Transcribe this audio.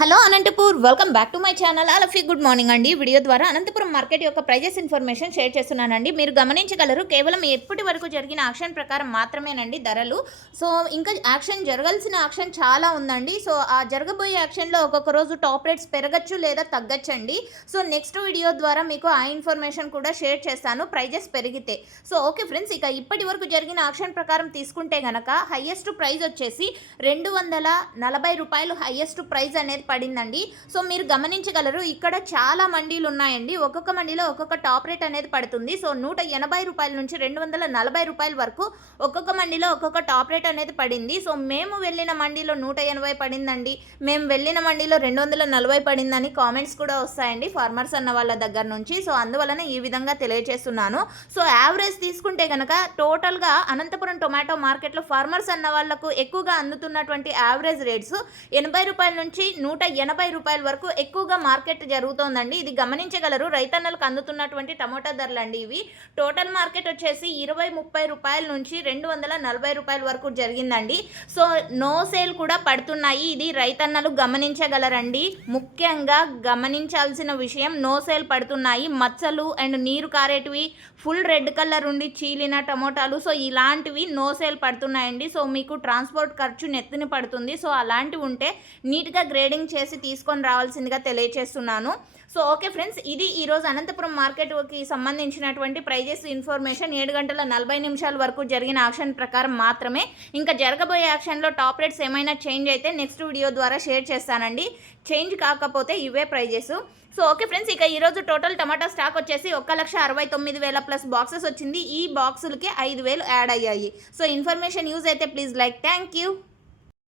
Hello Anantapur, welcome back to my channel. అలఫీ good morning అండి. Video ద్వారా అనంతపురం మార్కెట్ యొక్క ప్రైజెస్ ఇన్ఫర్మేషన్ షేర్ చేస్తున్నానండి. మీరు గమనించగలరు, కేవలం ఎప్పటి వరకు జరిగిన యాక్షన్ ప్రకారం మాత్రమేనండి ధరలు. సో ఇంకా జరగాల్సిన యాక్షన్ చాలా ఉందండి. సో ఆ జరగబోయే యాక్షన్లో ఒక్కొక్క రోజు టాప్ రేట్స్ పెరగచ్చు లేదా తగ్గచ్చండి. సో నెక్స్ట్ వీడియో ద్వారా మీకు ఆ ఇన్ఫర్మేషన్ కూడా షేర్ చేస్తాను ప్రైజెస్ పెరిగితే. సో ఓకే ఫ్రెండ్స్, ఇక ఇప్పటి వరకు జరిగిన యాక్షన్ ప్రకారం తీసుకుంటే గనక హైయెస్ట్ ప్రైస్ వచ్చేసి 240 రూపాయలు హైయెస్ట్ ప్రైస్ అనేది పడిందండి. సో మీరు గమనించగలరు, ఇక్కడ చాలా మండీలు ఉన్నాయండి. ఒక్కొక్క మండీలో ఒక్కొక్క టాప్ రేట్ అనేది పడుతుంది. సో 180 రూపాయల నుంచి 240 రూపాయల వరకు ఒక్కొక్క మండీలో ఒక్కొక్క టాప్ రేట్ అనేది పడింది. సో మేము వెళ్ళిన మండీలో 180 పడిందండి, మేము వెళ్ళిన మండీలో 240 పడిందని కామెంట్స్ కూడా వస్తాయండి ఫార్మర్స్ అన్న వాళ్ళ దగ్గర నుంచి. సో అందువలన ఈ విధంగా తెలియజేస్తున్నాను. సో యావరేజ్ తీసుకుంటే కనుక టోటల్గా అనంతపురం టొమాటో మార్కెట్లో ఫార్మర్స్ అన్న వాళ్ళకు ఎక్కువగా అందుతున్నటువంటి యావరేజ్ రేట్స్ 80 రూపాయల నుంచి 180 రూపాయల వరకు ఎక్కువగా మార్కెట్ జరుగుతోందండి. ఇది గమనించగలరు, రైతన్నలకు అందుతున్నటువంటి టమోటా ధరలు అండి ఇవి. టోటల్ మార్కెట్ వచ్చేసి 20-30 రూపాయల నుంచి 240 రూపాయల వరకు జరిగిందండి. సో నో సేల్ కూడా పడుతున్నాయి. ఇది రైతన్నలు గమనించగలరండి. ముఖ్యంగా గమనించాల్సిన విషయం, నో సేల్ పడుతున్నాయి. మచ్చలు అండ్ నీరు కారేటివి, ఫుల్ రెడ్ కలర్ ఉండి చీలిన టమోటాలు, సో ఇలాంటివి నో సేల్ పడుతున్నాయండి. సో మీకు ట్రాన్స్పోర్ట్ ఖర్చు నెత్తిని పడుతుంది. సో అలాంటివి ఉంటే నీట్గా గ్రేడింగ్ చేసి తీసుకొని రావాల్సిందిగా తెలియజేస్తున్నాను. సో ఓకే ఫ్రెండ్స్, ఇది ఈరోజు అనంతపురం మార్కెట్కి సంబంధించినటువంటి ప్రైజెస్ ఇన్ఫర్మేషన్. 7:40 వరకు జరిగిన యాక్షన్ ప్రకారం మాత్రమే. ఇంకా జరగబోయే యాక్షన్లో టాప్ రేట్స్ ఏమైనా చేంజ్ అయితే నెక్స్ట్ వీడియో ద్వారా షేర్ చేస్తానండి. చేంజ్ కాకపోతే ఇవే ప్రైజెస్. సో ఓకే ఫ్రెండ్స్, ఇక ఈరోజు టోటల్ టమాటా స్టాక్ వచ్చేసి 1,69,000 ప్లస్ బాక్సెస్ వచ్చింది. ఈ బాక్సులకి 5,000 యాడ్ అయ్యాయి. సో ఇన్ఫర్మేషన్ యూజ్ అయితే ప్లీజ్ లైక్. Thank you.